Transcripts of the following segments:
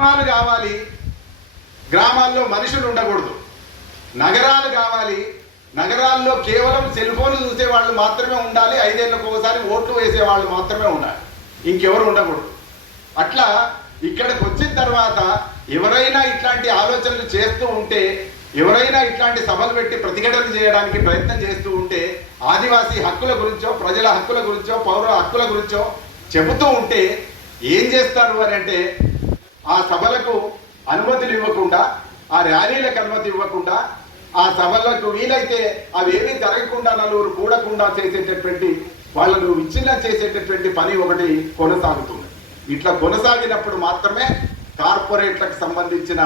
గ్రామాలు కావాలి, గ్రామాల్లో మనుషులు ఉండకూడదు. నగరాలు కావాలి, నగరాల్లో కేవలం సెల్ ఫోన్ చూసే వాళ్ళు మాత్రమే ఉండాలి. 5 ఏళ్ళకు ఒకసారి ఓట్లు వేసే వాళ్ళు మాత్రమే ఉండాలి, ఇంకెవరు ఉండకూడదు. అట్లా ఇక్కడికి వచ్చిన తర్వాత ఎవరైనా ఇట్లాంటి ఆలోచనలు చేస్తూ ఉంటే, ఎవరైనా ఇట్లాంటి సభలు పెట్టి ప్రతిఘటన చేయడానికి ప్రయత్నం చేస్తూ ఉంటే, ఆదివాసీ హక్కుల గురించో, ప్రజల హక్కుల గురించో, పౌర హక్కుల గురించో చెబుతూ ఉంటే ఏం చేస్తారు అని అంటే, ఆ సభలకు అనుమతులు ఇవ్వకుండా, ఆ ర్యాలీలకు అనుమతి ఇవ్వకుండా, ఆ సభలకు వీలైతే అవేమీ జరగకుండా నలుగురు కూడకుండా చేసేటటువంటి వాళ్ళను విచ్ఛిన్నం చేసేటటువంటి పని ఒకటి కొనసాగుతుంది. ఇట్లా కొనసాగినప్పుడు మాత్రమే కార్పొరేట్లకు సంబంధించిన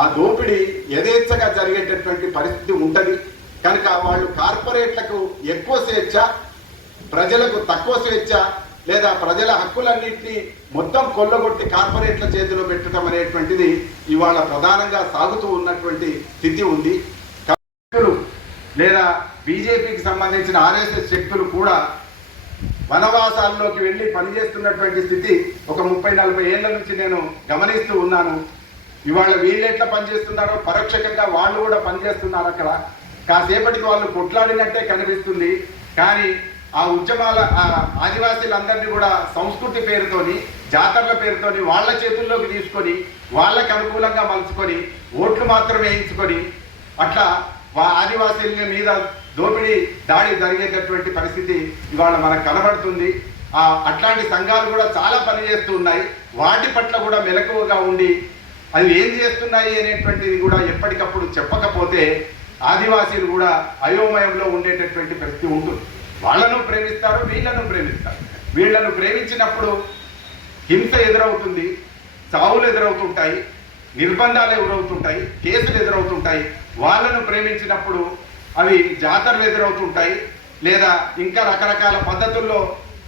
ఆ దోపిడీ యథేచ్ఛగా జరిగేటటువంటి పరిస్థితి ఉంటుంది. కనుక వాళ్ళు కార్పొరేట్లకు ఎక్కువ స్వేచ్ఛ, ప్రజలకు తక్కువ స్వేచ్ఛ, లేదా ప్రజల హక్కులన్నింటినీ మొత్తం కొల్లగొట్టి కార్పొరేట్ల చేతిలో పెట్టడం అనేటువంటిది ఇవాళ ప్రధానంగా సాగుతూ ఉన్నటువంటి స్థితి ఉంది. లేదా బీజేపీకి సంబంధించిన ఆర్ఎస్ఎస్ శక్తులు కూడా వనవాసాల్లోకి వెళ్ళి పనిచేస్తున్నటువంటి స్థితి ఒక 30-40 ఏళ్ల నుంచి నేను గమనిస్తూ ఉన్నాను. ఇవాళ వీళ్ళు ఎట్లా పనిచేస్తున్నారో పరోక్షకంగా వాళ్ళు కూడా పనిచేస్తున్నారు. అక్కడ కాసేపటికి వాళ్ళు కొట్లాడినట్టే కనిపిస్తుంది. కానీ ఆ ఉద్యమాల ఆదివాసీలందరినీ కూడా సంస్కృతి పేరుతోని, జాతరల పేరుతోని వాళ్ళ చేతుల్లోకి తీసుకొని, వాళ్ళకి అనుకూలంగా మలుచుకొని ఓట్లు మాత్రమే వేయించుకొని అట్లా ఆదివాసీల మీద దోపిడీ దాడి జరిగేటటువంటి పరిస్థితి ఇవాళ మనకు కనబడుతుంది. అట్లాంటి సంఘాలు కూడా చాలా పనిచేస్తూ ఉన్నాయి. వాటి పట్ల కూడా మెలకువగా ఉండి అవి ఏం చేస్తున్నాయి అనేటువంటిది కూడా ఎప్పటికప్పుడు చెప్పకపోతే ఆదివాసీలు కూడా అయోమయంలో ఉండేటటువంటి పరిస్థితి ఉంటుంది. వాళ్ళను ప్రేమిస్తారు, వీళ్ళను ప్రేమిస్తారు. వీళ్ళను ప్రేమించినప్పుడు హింస ఎదురవుతుంది, చావులు ఎదురవుతుంటాయి, నిర్బంధాలు ఎదురవుతుంటాయి, కేసులు ఎదురవుతుంటాయి. వాళ్ళను ప్రేమించినప్పుడు అవి జాతరలు ఎదురవుతుంటాయి, లేదా ఇంకా రకరకాల పద్ధతుల్లో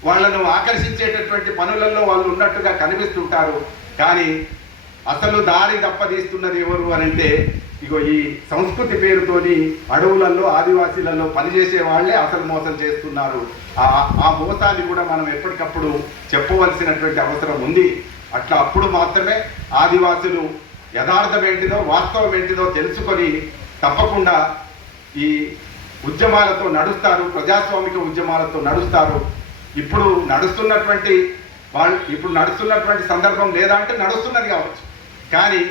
వాళ్ళను ఆకర్షించేటటువంటి పనులలో వాళ్ళు ఉన్నట్టుగా కనిపిస్తుంటారు. కానీ అసలు దారి దప్పదీస్తున్నది ఎవరు అని అంటే, ఇగో ఈ సంస్కృతి పేరుతోని అడవులలో ఆదివాసీలలో పనిచేసే వాళ్ళే అసలు మోసం చేస్తున్నారు. ఆ మోసాన్ని కూడా మనం ఎప్పటికప్పుడు చెప్పవలసినటువంటి అవసరం ఉంది. అట్లా అప్పుడు మాత్రమే ఆదివాసులు యథార్థం ఏంటిదో, వాస్తవం ఏంటిదో తెలుసుకొని తప్పకుండా ఈ ఉద్యమాలతో నడుస్తారు, ప్రజాస్వామిక ఉద్యమాలతో నడుస్తారు. ఇప్పుడు నడుస్తున్నటువంటి సందర్భం లేదా అంటే నడుస్తున్నది కావచ్చు, కానీ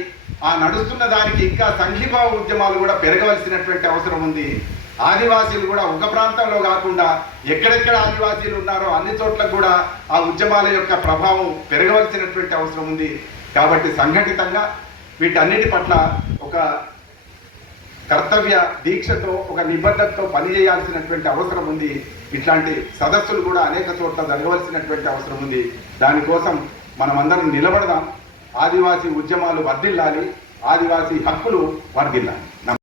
ఆ నడుస్తున్న దానికి ఇంకా సంఘీభావ ఉద్యమాలు కూడా పెరగవలసినటువంటి అవసరం ఉంది. ఆదివాసీలు కూడా ఒక ప్రాంతంలో కాకుండా ఎక్కడెక్కడ ఆదివాసీలు ఉన్నారో అన్ని చోట్ల కూడా ఆ ఉద్యమాల యొక్క ప్రభావం పెరగవలసినటువంటి అవసరం ఉంది. కాబట్టి సంఘటితంగా వీటన్నిటి పట్ల ఒక కర్తవ్య దీక్షతో, ఒక నిబద్ధతతో పనిచేయాల్సినటువంటి అవసరం ఉంది. ఇట్లాంటి సదస్సులు కూడా అనేక చోట్ల జరగవలసినటువంటి అవసరం ఉంది. దానికోసం మనమందరం నిలబడదాం. ఆదివాసీ ఉద్యమాలు వర్ధిల్లాలి, ఆదివాసీ హక్కులు వర్ధిల్లాలి.